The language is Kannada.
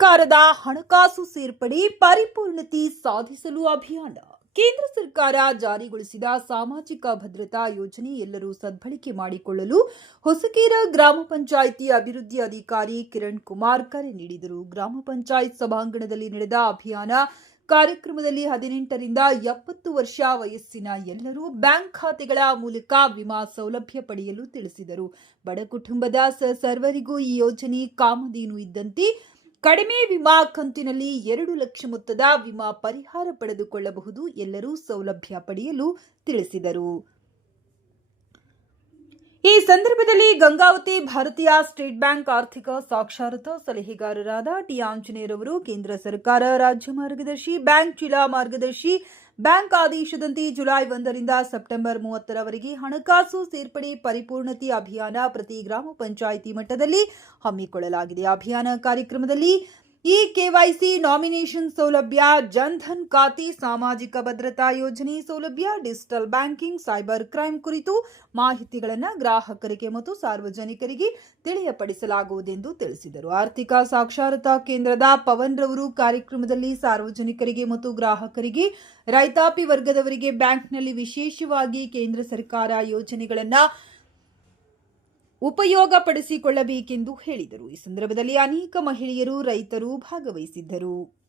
ಸರ್ಕಾರದ ಹಣಕಾಸು ಸೇರ್ಪಡೆ ಪರಿಪೂರ್ಣತೆ ಸಾಧಿಸಲು ಅಭಿಯಾನ. ಕೇಂದ್ರ ಸರ್ಕಾರ ಜಾರಿಗೊಳಿಸಿದ ಸಾಮಾಜಿಕ ಭದ್ರತಾ ಯೋಜನೆ ಎಲ್ಲರೂ ಸದ್ಬಳಕೆ ಮಾಡಿಕೊಳ್ಳಲು ಹೊಸಕೇರ ಗ್ರಾಮ ಪಂಚಾಯಿತಿ ಅಭಿವೃದ್ಧಿ ಅಧಿಕಾರಿ ಕಿರಣ್ ಕುಮಾರ್ ಕರೆ ನೀಡಿದರು. ಗ್ರಾಮ ಪಂಚಾಯತ್ ಸಭಾಂಗಣದಲ್ಲಿ ನಡೆದ ಅಭಿಯಾನ ಕಾರ್ಯಕ್ರಮದಲ್ಲಿ ಹದಿನೆಂಟರಿಂದ ಎಪ್ಪತ್ತು ವರ್ಷ ವಯಸ್ಸಿನ ಎಲ್ಲರೂ ಬ್ಯಾಂಕ್ ಖಾತೆಗಳ ಮೂಲಕ ವಿಮಾ ಸೌಲಭ್ಯ ಪಡೆಯಲು ತಿಳಿಸಿದರು. ಬಡ ಕುಟುಂಬದ ಸರ್ವರಿಗೂ ಈ ಯೋಜನೆ ಕಾಮಧೇನು ಇದ್ದಂತೆ ಕಡಿಮೆ ವಿಮಾ ಕಂತಿನಲ್ಲಿ ಎರಡು ಲಕ್ಷ ಮೊತ್ತದ ವಿಮಾ ಪರಿಹಾರ ಪಡೆದುಕೊಳ್ಳಬಹುದು ಎಲ್ಲರೂ ಸೌಲಭ್ಯ ಪಡೆಯಲು ತಿಳಿಸಿದರು. ಈ ಸಂದರ್ಭದಲ್ಲಿ ಗಂಗಾವತಿ ಭಾರತೀಯ ಸ್ಟೇಟ್ ಬ್ಯಾಂಕ್ ಆರ್ಥಿಕ ಸಾಕ್ಷರತಾ ಸಲಹೆಗಾರರಾದ ಟಿ. ಆಂಜನೇಯರವರು, ಕೇಂದ್ರ ಸರ್ಕಾರ, ರಾಜ್ಯ ಮಾರ್ಗದರ್ಶಿ, ಬ್ಯಾಂಕ್ ಜಿಲ್ಲಾ ಮಾರ್ಗದರ್ಶಿ ಬ್ಯಾಂಕ್ ಆದೇಶದಂತೆ ಜುಲೈ ಒಂದರಿಂದ ಸೆಪ್ಟೆಂಬರ್ ಮೂವತ್ತರವರೆಗೆ ಹಣಕಾಸು ಸೇರ್ಪಡೆ ಪರಿಪೂರ್ಣತೆ ಅಭಿಯಾನ ಪ್ರತಿ ಗ್ರಾಮ ಪಂಚಾಯಿತಿ ಮಟ್ಟದಲ್ಲಿ ಹಮ್ಮಿಕೊಳ್ಳಲಾಗಿದೆ. ಅಭಿಯಾನ ಕಾರ್ಯಕ್ರಮದಲ್ಲಿ ಇ ಕೆವೈಸಿ ನಾಮಿನೇಷನ್ ಸೌಲಭ್ಯ, ಜನ್ಧನ್ ಖಾತೆ, ಸಾಮಾಜಿಕ ಭದ್ರತಾ ಯೋಜನೆ ಸೌಲಭ್ಯ, ಡಿಜಿಟಲ್ ಬ್ಯಾಂಕಿಂಗ್, ಸೈಬರ್ ಕ್ರೈಮ್ ಕುರಿತು ಮಾಹಿತಿಗಳನ್ನು ಗ್ರಾಹಕರಿಗೆ ಮತ್ತು ಸಾರ್ವಜನಿಕರಿಗೆ ತಿಳಿಯಪಡಿಸಲಾಗುವುದೆಂದು ತಿಳಿಸಿದರು. ಆರ್ಥಿಕ ಸಾಕ್ಷರತಾ ಕೇಂದ್ರದ ಪವನ್ ರವರು ಕಾರ್ಯಕ್ರಮದಲ್ಲಿ ಸಾರ್ವಜನಿಕರಿಗೆ ಮತ್ತು ಗ್ರಾಹಕರಿಗೆ, ರೈತಾಪಿ ವರ್ಗದವರಿಗೆ ಬ್ಯಾಂಕ್ನಲ್ಲಿ ವಿಶೇಷವಾಗಿ ಕೇಂದ್ರ ಸರ್ಕಾರ ಯೋಜನೆಗಳನ್ನು ಉಪಯೋಗಪಡಿಸಿಕೊಳ್ಳಬೇಕೆಂದು ಹೇಳಿದರು. ಈ ಸಂದರ್ಭದಲ್ಲಿ ಅನೇಕ ಮಹಿಳೆಯರು ರೈತರು ಭಾಗವಹಿಸಿದ್ದರು.